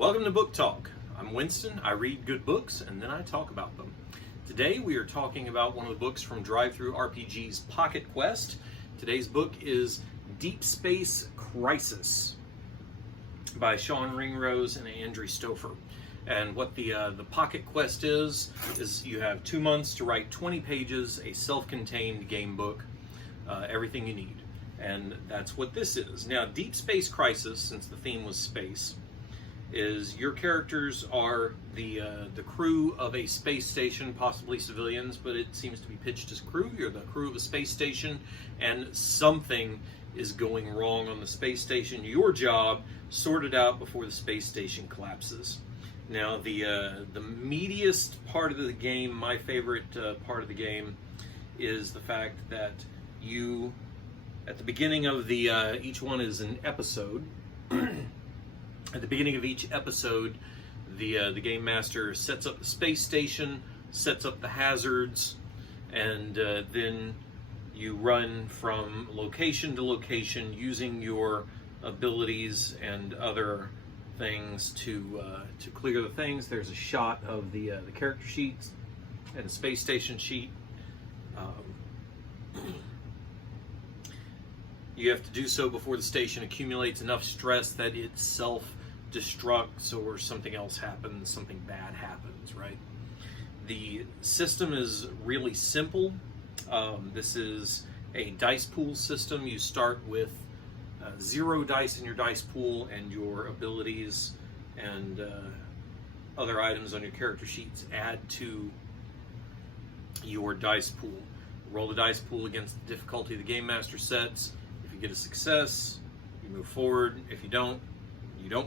Welcome to Book Talk. I'm Winston. I read good books and then I talk about them. Today we are talking about one of the books from DriveThru RPG's Pocket Quest. Today's book is Deep Space Crisis by Sean Ringrose and Andrew Stouffer. And what the Pocket Quest is you have 2 months to write 20 pages, a self-contained game book, everything you need. And that's what this is. Now, Deep Space Crisis, since the theme was space, is your characters are the crew of a space station, possibly civilians, but it seems to be pitched as crew. You're the crew of a space station, and something is going wrong on the space station. Your job, sort it out before the space station collapses. Now, the meatiest part of the game, my favorite part of the game, is the fact that you, at the beginning of the, each one is an episode. At the beginning of each episode, the game master sets up the space station, sets up the hazards, and then you run from location to location using your abilities and other things to clear the things. There's a shot of the character sheets and a space station sheet. You have to do so before the station accumulates enough stress that it self-destructs or something else happens, something bad happens, right? The system is really simple. This is a dice pool system. You start with 0 dice in your dice pool, and your abilities and other items on your character sheets add to your dice pool. Roll the dice pool against the difficulty the game master sets. If you get a success, you move forward. If you don't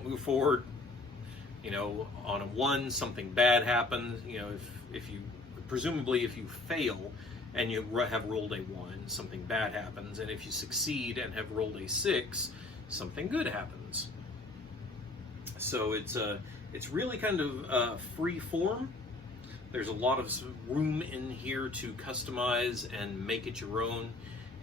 move forward. You know, on a 1, something bad happens. You know, if you fail and you have rolled a 1, something bad happens. And if you succeed and have rolled a 6, something good happens. So it's really kind of free form. There's a lot of room in here to customize and make it your own.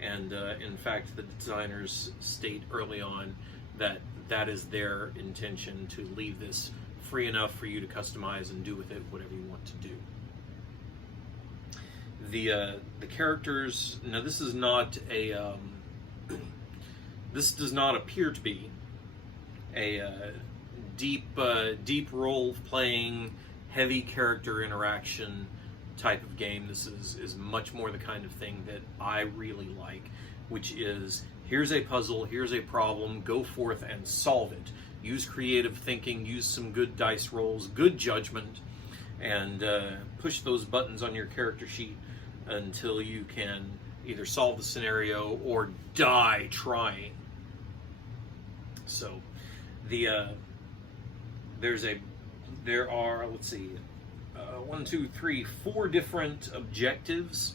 And in fact, the designers state early on that is their intention, to leave this free enough for you to customize and do with it whatever you want to do. The characters, now this is not a this does not appear to be a deep role playing, heavy character interaction type of game. This is much more the kind of thing that I really like, which is, here's a puzzle, here's a problem, go forth and solve it. Use creative thinking, use some good dice rolls, good judgment, and push those buttons on your character sheet until you can either solve the scenario or die trying. So there are, let's see, 1, 2, 3, 4 different objectives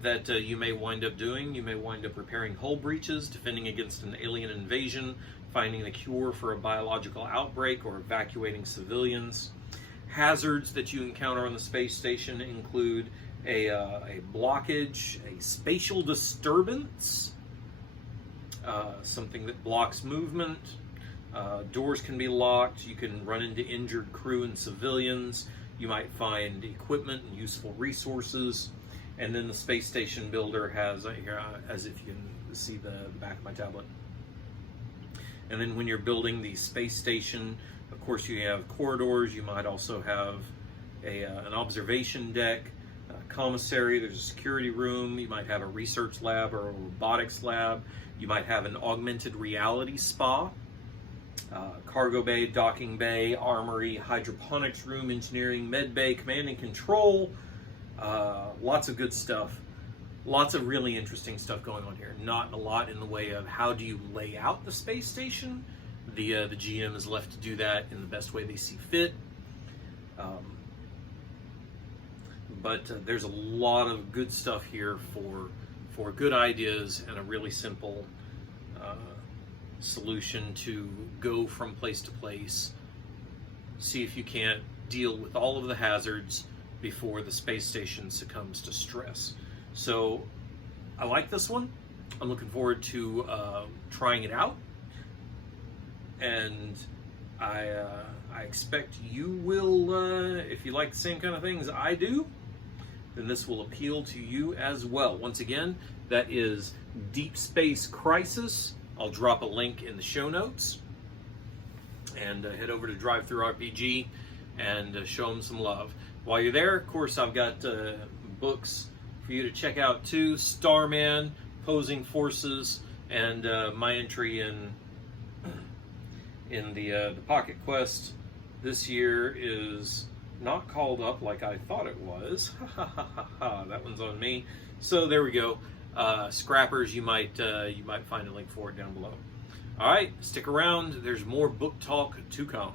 that you may wind up doing. You may wind up repairing hull breaches, defending against an alien invasion, finding the cure for a biological outbreak, or evacuating civilians. Hazards that you encounter on the space station include a blockage, a spatial disturbance, something that blocks movement. Doors can be locked. You can run into injured crew and civilians. You might find equipment and useful resources. And then the space station builder has, as if you can see the back of my tablet. And then when you're building the space station, of course you have corridors. You might also have an observation deck, a commissary. There's a security room. You might have a research lab or a robotics lab. You might have an augmented reality spa, cargo bay, docking bay, armory, hydroponics room, engineering, med bay, command and control. Lots of good stuff. Lots of really interesting stuff going on here. Not a lot in the way of how do you lay out the space station. The GM is left to do that in the best way they see fit. But there's a lot of good stuff here for good ideas and a really simple solution to go from place to place. See if you can't deal with all of the hazards before the space station succumbs to stress. So I like this one. I'm looking forward to trying it out, and I expect you will, if you like the same kind of things I do, then this will appeal to you as well. Once again, that is Deep Space Crisis. I'll drop a link in the show notes. And head over to DriveThru RPG and show them some love. While you're there, of course, I've got books for you to check out too. Starman, Opposing Forces, and my entry in the Pocket Quest this year is not called up like I thought it was. That one's on me. So there we go. Scrappers, you might find a link for it down below. All right, stick around. There's more book talk to come.